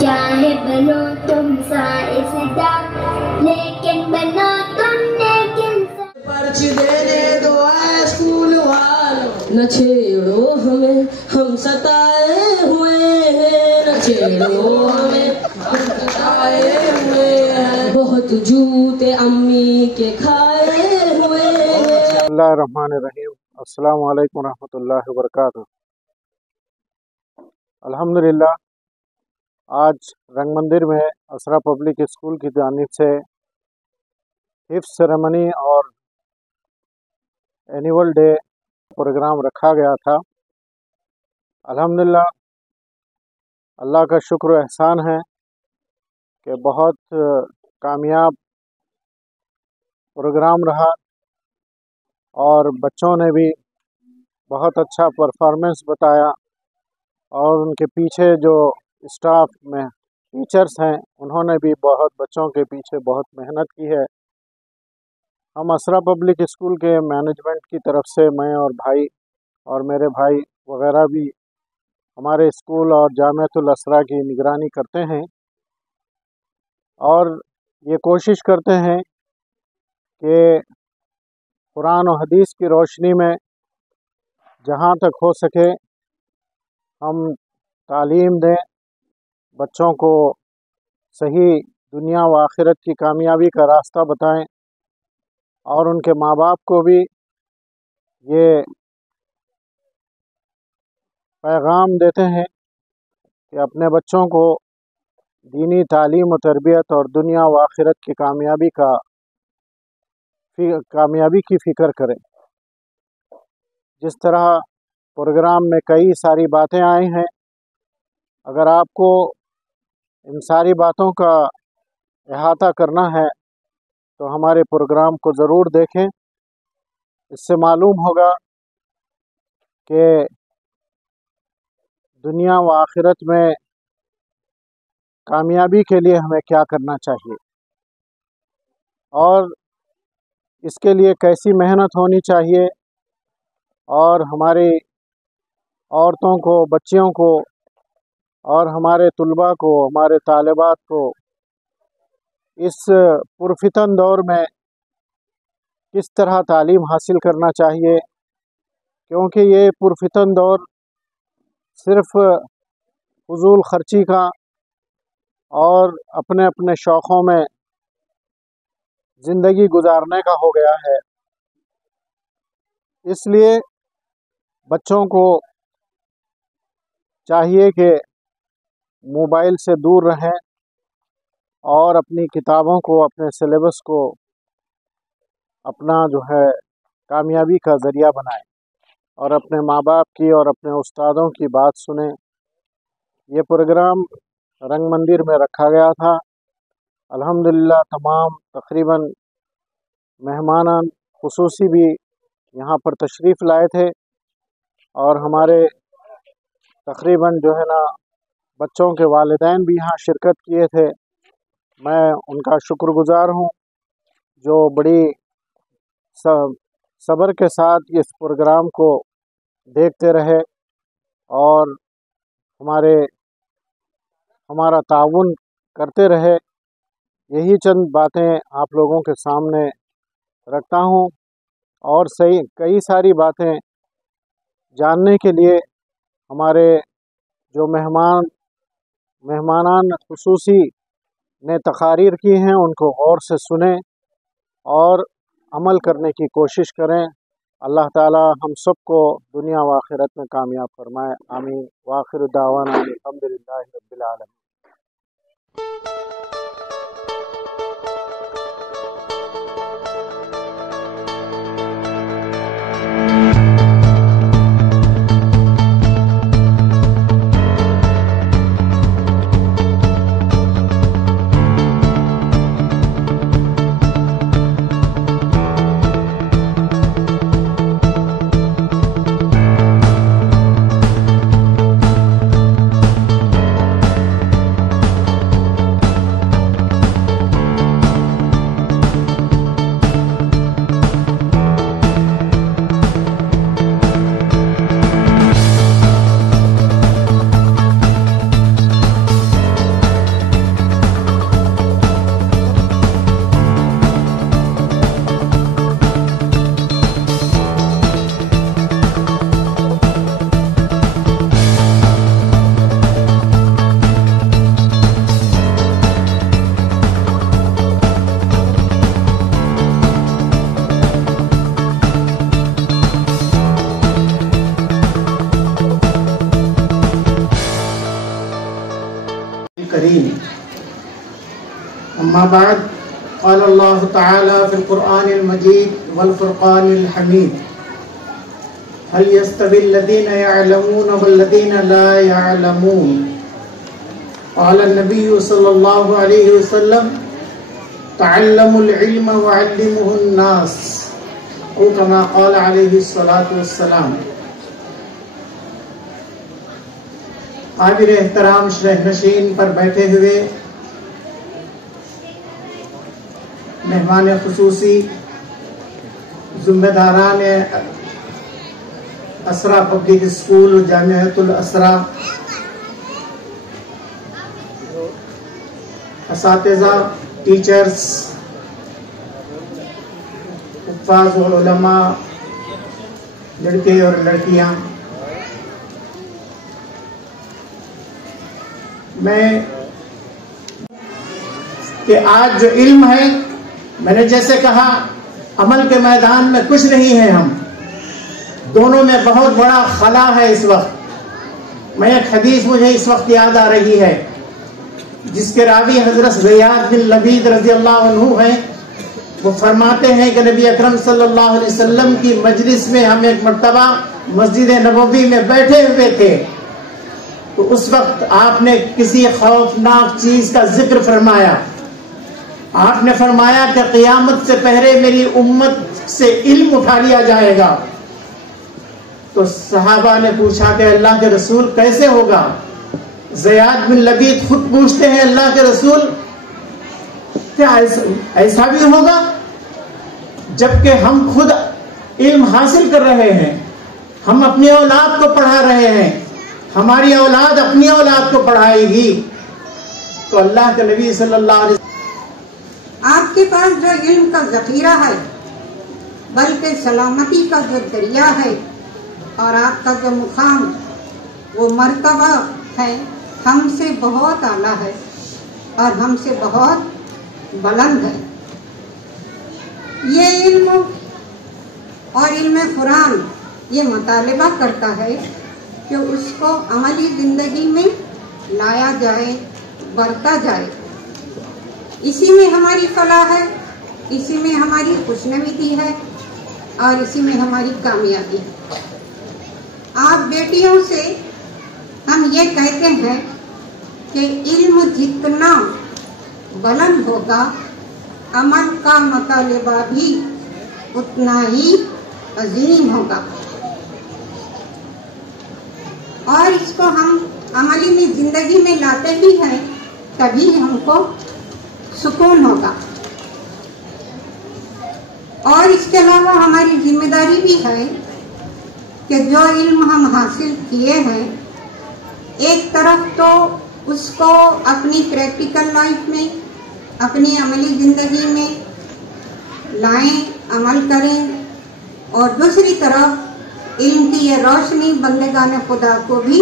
चाहे बनो तुम साइंसदान, लेकिन बनो तुम नेक इंसान। पर्च देने दो आए स्कूल वालों, न छेड़ो हमें हम सताए हुए हैं, न छेड़ो हमें हम सताए हुए हैं, बहुत जूते अम्मी के खाए हुए हैं। बिस्मिल्लाहिर्रहमानिर्रहीम। अस्सलामु अलैकुम रहमतुल्लाहि व बरकातुहू। अल्हम्दुलिल्लाह, आज रंग मंदिर में असरा पब्लिक स्कूल की जानिब से हिफ्ज़ सेरेमनी और एनुअल डे प्रोग्राम रखा गया था। अल्हम्दुलिल्लाह, अल्लाह का शुक्र एहसान है कि बहुत कामयाब प्रोग्राम रहा और बच्चों ने भी बहुत अच्छा परफॉर्मेंस बताया और उनके पीछे जो स्टाफ में टीचर्स हैं उन्होंने भी बहुत बच्चों के पीछे बहुत मेहनत की है। हम असरा पब्लिक स्कूल के मैनेजमेंट की तरफ से मैं और भाई और मेरे भाई वगैरह भी हमारे स्कूल और जामियातुल असरा की निगरानी करते हैं और ये कोशिश करते हैं कि कुरान और हदीस की रोशनी में जहाँ तक हो सके हम तालीम दें, बच्चों को सही दुनिया व आखिरत की कामयाबी का रास्ता बताएं और उनके माँ बाप को भी ये पैगाम देते हैं कि अपने बच्चों को दीनी तालीम व तरबियत और दुनिया व आखिरत की कामयाबी की फ़िक्र करें। जिस तरह प्रोग्राम में कई सारी बातें आई हैं, अगर आपको इन सारी बातों का अहाता करना है तो हमारे प्रोग्राम को ज़रूर देखें। इससे मालूम होगा कि दुनिया व आखिरत में कामयाबी के लिए हमें क्या करना चाहिए और इसके लिए कैसी मेहनत होनी चाहिए और हमारी औरतों को, बच्चियों को और हमारे तुलबा को, हमारे तालिबात को इस पुरफितन दौर में किस तरह तालीम हासिल करना चाहिए, क्योंकि ये पुरफितन दौर सिर्फ़ फजूल खर्ची का और अपने अपने शौक़ों में ज़िंदगी गुजारने का हो गया है। इसलिए बच्चों को चाहिए कि मोबाइल से दूर रहें और अपनी किताबों को, अपने सिलेबस को अपना जो है कामयाबी का ज़रिया बनाएं और अपने माँ बाप की और अपने उस्तादों की बात सुनें। ये प्रोग्राम रंग मंदिर में रखा गया था। अल्हम्दुलिल्लाह, तमाम तकरीबन मेहमान खुसूसी भी यहाँ पर तशरीफ़ लाए थे और हमारे तकरीबन जो है ना बच्चों के वालिदैन भी यहाँ शिरकत किए थे। मैं उनका शुक्रगुज़ार हूँ जो बड़ी सब्र के साथ इस प्रोग्राम को देखते रहे और हमारा ताउन करते रहे। यही चंद बातें आप लोगों के सामने रखता हूँ और कई सारी बातें जानने के लिए हमारे जो मेहमानान खुसूसी ने तकारीर की हैं उनको गौर से सुनें और अमल करने की कोशिश करें। अल्लाह ताला हम सब को दुनिया व आखिरत में कामयाब फरमाए। आमीन। व आखिर दावाना अल्हम्दुलिल्लाहि रब्बिल आलमीन। الكريم. أما بعد، قال الله تعالى في القرآن المجيد والفرقان الحميد: هل يستوي الذين يعلمون والذين لا يعلمون. قال النبي صلى الله عليه وسلم: تعلموا العلم وعلموه الناس، او كما قال عليه الصلاة والسلام. قابل احترام شرح نشین پر بیٹھے ہوئے مہمان خصوصی، ذمہ داران اسرا پبلک اسکول و جامعۃ الاسرا، اساتذہ، ٹیچرز، حفاظ و علماء، لڑکے اور لڑکیاں، میں کہ آج جو علم ہے، میں نے جیسے کہا عمل کے میدان میں کچھ نہیں ہے، ہم دونوں میں بہت بڑا خلا ہے اس وقت. میں ایک حدیث مجھے اس وقت یاد آ رہی ہے جس کے راوی حضرت زیاد بن لبید رضی اللہ عنہ ہیں. وہ فرماتے ہیں کہ نبی اکرم صلی اللہ علیہ وسلم کی مجلس میں ہم ایک مرتبہ مسجد نبوی میں بیٹھے ہوئے تھے، تو اس وقت آپ نے کسی خوفناک چیز کا ذکر فرمایا. آپ نے فرمایا کہ قیامت سے پہلے میری امت سے علم اٹھا لیا جائے گا. تو صحابہ نے پوچھا کہ اللہ کے رسول کیسے ہوگا؟ زیاد بن لبید خود پوچھتے ہیں اللہ کے رسول کیا ایسا بھی ہوگا؟ جبکہ ہم خود علم حاصل کر رہے ہیں، ہم اپنی اولاد کو پڑھا رہے ہیں، ہماری اولاد اپنی اولاد کو پڑھائے گی. تو اللہ کے نبی صلی اللہ علیہ وسلم، آپ کے پاس جو علم کا ذخیرہ ہے، بلکہ سلامتی کا جو دریا ہے، اور آپ کا جو مقام، وہ مرتبہ ہے، ہم سے بہت اعلیٰ ہے اور ہم سے بہت بلند ہے. یہ علم اور علم قرآن یہ مطالبہ کرتا ہے کہ اس کو عملی زندگی میں لایا جائے، برتا جائے. اسی میں ہماری فلاح ہے، اسی میں ہماری خوشنویدی ہے، اور اسی میں ہماری کامیابی ہے. آپ بیٹیوں سے ہم یہ کہتے ہیں کہ علم جتنا بلند ہوگا، عمل کا مطالبہ بھی اتنا ہی عظیم ہوگا، اور اس کو ہم عملی زندگی میں لاتے بھی ہیں تبھی ہم کو سکون ہوگا. اور اس کے علاوہ ہماری ذمہ داری بھی ہے کہ جو علم ہم حاصل کیے ہیں، ایک طرف تو اس کو اپنی پریکٹیکل لائف میں، اپنی عملی زندگی میں لائیں، عمل کریں، اور دوسری طرف علم کی یہ روشنی بندگان خدا کو بھی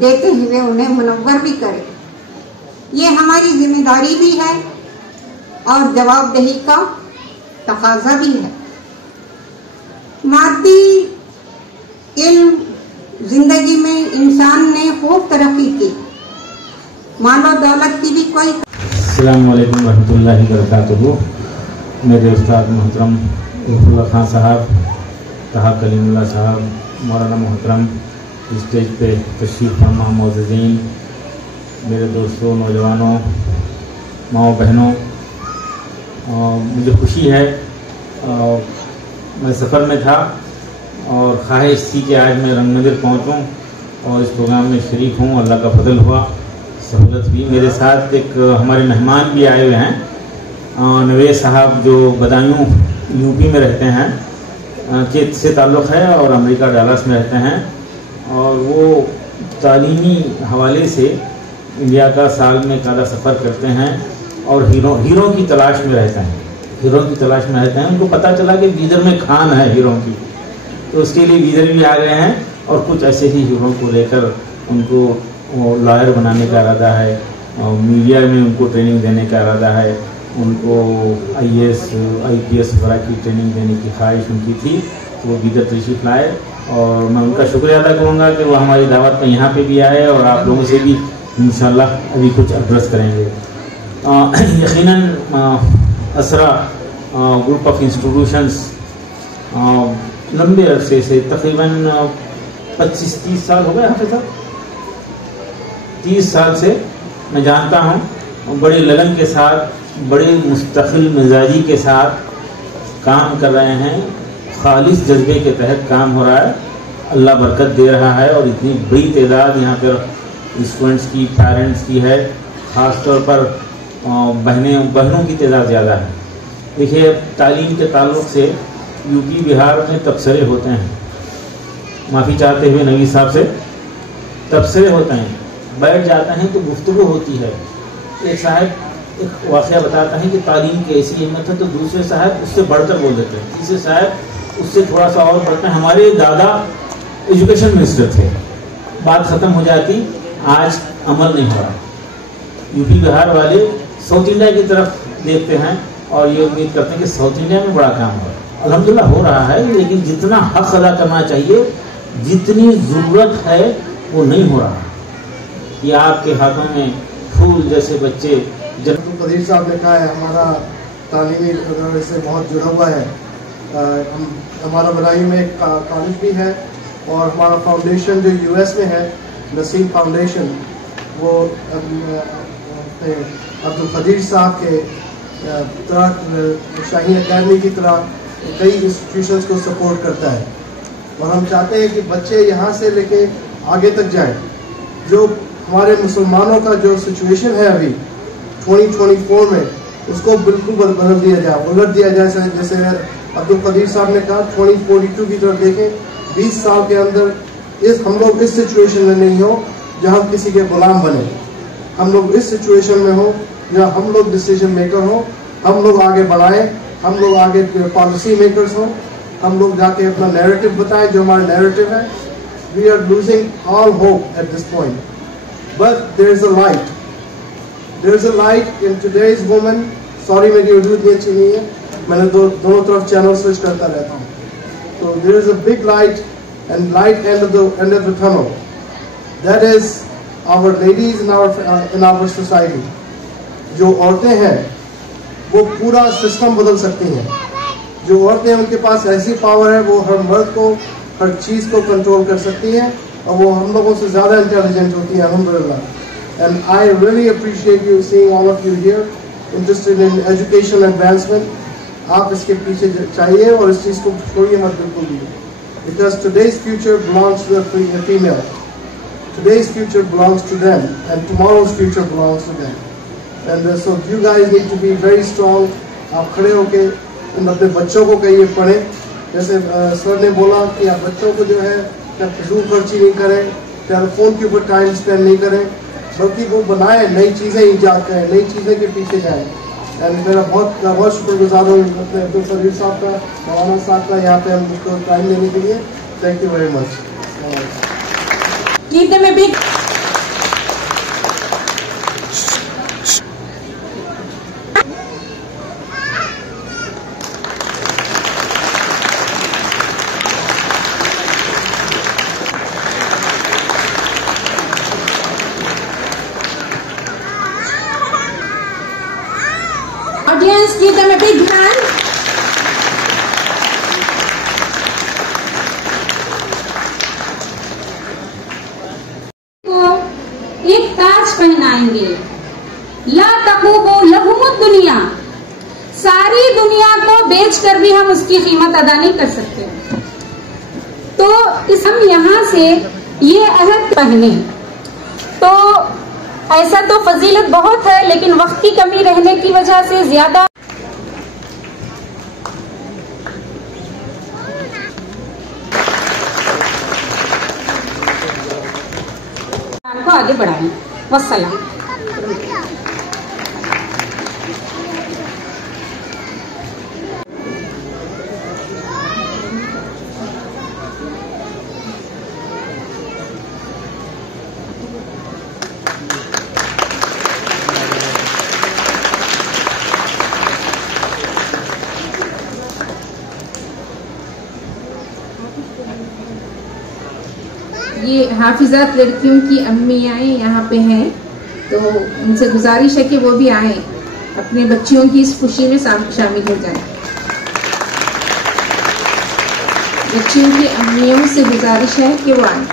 دیتے ہوئے انہیں منور بھی کرے. یہ ہماری ذمہ داری بھی ہے اور جواب دہی کا تقاضا بھی ہے. مادی علم زندگی میں انسان نے خوب ترقی کی، مال و دولت کی بھی کوئی. السلام علیکم ورحمۃ اللہ وبرکاتہ. میرے استاد محترم روح اللہ خان صاحب، طاہر کلیم اللہ صاحب، مولانا محترم، اسٹیج پہ تشریف فرما معززین، میرے دوستوں، نوجوانوں، ماؤں بہنوں، مجھے خوشی ہے. میں سفر میں تھا اور خواہش تھی کہ آج میں رنگ مندر پہنچوں اور اس پروگرام میں شریک ہوں. اللہ کا فضل ہوا، سہولت بھی. میرے ساتھ ایک ہمارے مہمان بھی آئے ہوئے ہیں، نویز صاحب جو بدایوں یو پی میں رہتے ہیں کے سے تعلق ہے اور امریکہ ڈالاس میں رہتے ہیں، اور وہ تعلیمی حوالے سے انڈیا کا سال میں ایک آدھا سفر کرتے ہیں اور ہیروں کی تلاش میں رہتے ہیں. ان کو پتہ چلا کہ بیدر میں کھان ہے ہیروں کی، تو اس کے لیے بیدر بھی آ گئے ہیں اور کچھ ایسے ہی ہیروں کو لے کر ان کو لائر بنانے کا ارادہ ہے، میڈیا میں ان کو ٹریننگ دینے کا ارادہ ہے، ان کو IAS IPS وغیرہ کی ٹریننگ دینے کی خواہش ان کی تھی. تو وہ بیدر تشریف لائے اور میں ان کا شکریہ ادا کروں گا کہ وہ ہماری دعوت پہ یہاں پہ بھی آئے اور آپ لوگوں سے بھی इंशाल्लाह अभी कुछ एड्रेस करेंगे। यकीनन असरा ग्रुप ऑफ इंस्टीट्यूशंस लंबे अरसे से तकरीबन 25-30 साल हो गए हाफिज़ साहब, 30 साल से मैं जानता हूँ, बड़े लगन के साथ, बड़े मुस्तकिल मिजाजी के साथ काम कर रहे हैं, खालिस जज्बे के तहत काम हो रहा है, अल्लाह बरकत दे रहा है। और इतनी बड़ी तादाद यहाँ पर स्टूडेंट्स की, पेरेंट्स की है, ख़ास तौर पर बहनों की तादाद ज़्यादा है। देखिए, तालीम के ताल्लुक़ से यूपी बिहार में तबसरे होते हैं, माफ़ी चाहते हुए नवी साहब से, तबसरे होते हैं, बैठ जाते हैं तो गुफ्तगू होती है। एक साहब एक वाक़या बताता है कि तालीम की ऐसी अहमियत है, तो दूसरे साहब उससे बढ़कर बोल देते हैं, तीसरे साहब उससे थोड़ा सा और बढ़ते हैं। हमारे दादा एजुकेशन मिनिस्टर थे, बात ख़त्म हो जाती, आज अमल नहीं हो रहा। यूपी बिहार वाले साउथ इंडिया की तरफ देखते हैं और ये उम्मीद करते हैं कि साउथ इंडिया में बड़ा काम हो रहा है। अल्हम्दुलिल्लाह हो रहा है, लेकिन जितना हक़ अदा करना चाहिए, जितनी ज़रूरत है, वो नहीं हो रहा। कि आपके हाथों में फूल जैसे बच्चे। अब्दुल कदीर साहब ने कहा है, हमारा तालीमी इदारे से बहुत जुड़ा हुआ है। हमारा बराई में एक कॉलेज भी है और हमारा फाउंडेशन जो यूएस में है, नसीम फाउंडेशन, वो अब्दुल कदीर साहब के तरह शाहीन अकेडमी की तरह कई इंस्टीट्यूशंस को सपोर्ट करता है। और हम चाहते हैं कि बच्चे यहाँ से लेके आगे तक जाएं। जो हमारे मुसलमानों का जो सिचुएशन है अभी 2024 में, उसको बिल्कुल बदल दिया जाए, उलट दिया जाए। जैसे अब्दुल कदीर साहब ने कहा 2042 की तरफ देखें, 20 साल के अंदर हम लोग इस सिचुएशन में नहीं हो जहाँ हम किसी के गुलाम बने। हम लोग इस सिचुएशन में हो जहाँ हम लोग डिसीजन मेकर हो, हम लोग आगे बढ़ाएं, हम लोग आगे पॉलिसी मेकर्स हो, हम लोग जाके अपना नैरेटिव बताएं जो हमारा नैरेटिव है। We are losing all hope at this point, but there is a light, there is a light in today's woman. Sorry मेरी उर्दू इतनी अच्छी नहीं है, मैंने दोनों तरफ चैनल स्विच करता रहता हूँ। तो there is a big light and light end of the tunnel, that is our ladies in our society. जो औरतें हैं वो पूरा सिस्टम बदल सकती हैं। जो औरतें हैं उनके पास ऐसी पावर है, वो हर मर्द को, हर चीज़ को कंट्रोल कर सकती हैं और वो हम लोगों से ज़्यादा इंटेलिजेंट होती हैं, अल्हम्दुलिल्लाह। And I really appreciate you seeing all of you here interested in education advancement. आप इसके पीछे चाहिए और इस चीज़ को छोड़िए मत बिल्कुल भी, because today's future belongs to the female, today's future belongs to them and tomorrow's future belongs to them. And so you guys need to be very strong. आप खड़े होके अपने बच्चों को कहिए पढ़ें। जैसे सर ने बोला कि आप बच्चों को जो है क्या फिजूल खर्ची नहीं करें, क्या फ़ोन के ऊपर टाइम स्पेंड नहीं करें, बल्कि वो बनाए, नई चीज़ें ईजाद करें, नई चीज़ें के पीछे जाएँ। एंड मेरा बहुत शुक्रगुजार हूँ अपने अब्दुल कदीर साहब का, मौलाना साहब का, यहाँ पे हम उसको टाइम देने के लिए। Thank you very much. में भी audience, give them a big hand. को एक ताज पहनाएंगे। ला तकूबो लहुमुद दुनिया, सारी दुनिया को बेचकर भी हम उसकी कीमत अदा नहीं कर सकते। तो हम यहाँ से ये अहद पहने, तो ऐसा तो फजीलत बहुत है, लेकिन वक्त की कमी रहने की वजह से ज्यादा को आगे बढ़ाएं। वस्सलाम। ये हाफिजात लड़कियों की अम्मियाँ यहाँ पे हैं। تو ان سے گزارش ہے کہ وہ بھی آئیں، اپنے بچیوں کی اس خوشی میں شامل ہو جائیں. بچیوں کی امیوں سے گزارش ہے کہ وہ آئیں.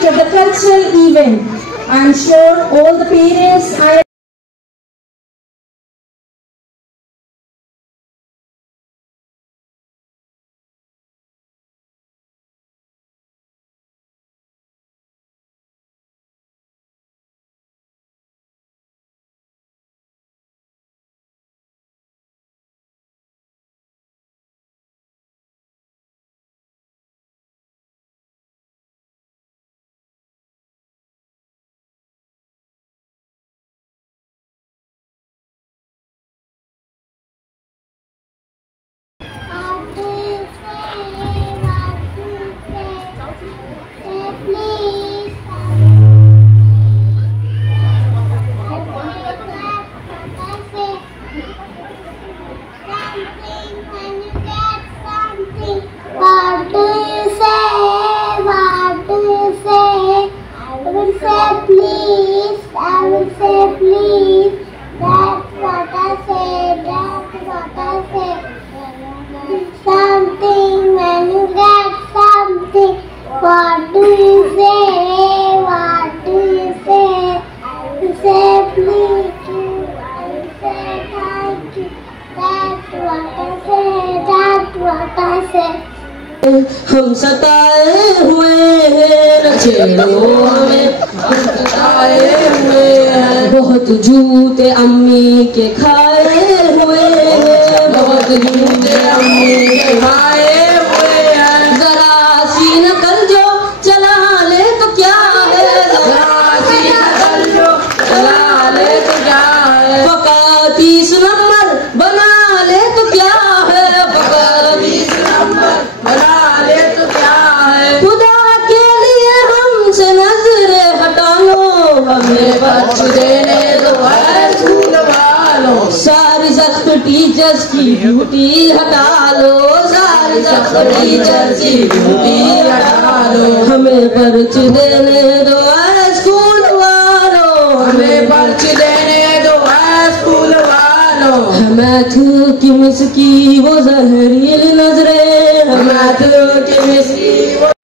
To the cultural event, I'm sure all the parents are What do you say? What do you say? I will say please. I will say please. That's what I say. That's what I say. Something when you get something. What do you say? What do you say? I will say please. I will say thank you. That's what I say. That's what I say. ہم ستائے ہوئے ہیں نہ چھیڑو ہمیں، ہم ستائے ہوئے ہیں، بہت جوتے امی کے کھائے ہوئے ہیں، بہت جوتے امی کے کھائے ہوئے ہیں، ذرا سی نقل جو چلا لے تو کیا ہے، ذرا سی نقل جو چلا لے تو کیا ہے، پکا 30 نمبر بنا لے تو کیا ہے، پکا 30 نمبر بنا لے تو کیا ہے، خدا کے لیے ہم سے نظریں ہٹا لو، ہمیں بخش دینے دو اے اسکول والوں، ساری سخت ٹیچرز کی ڈیوٹی ہٹا لو، ساری سخت ٹیچرز کی ڈیوٹی ہٹا لو، ہمیں پرچ دینے دو اے اسکول والوں، ہمیں پرچ دینے دو اے اسکول والوں، میتھ کی مس کی وہ زہریل نظریں، میتھ کی مس کی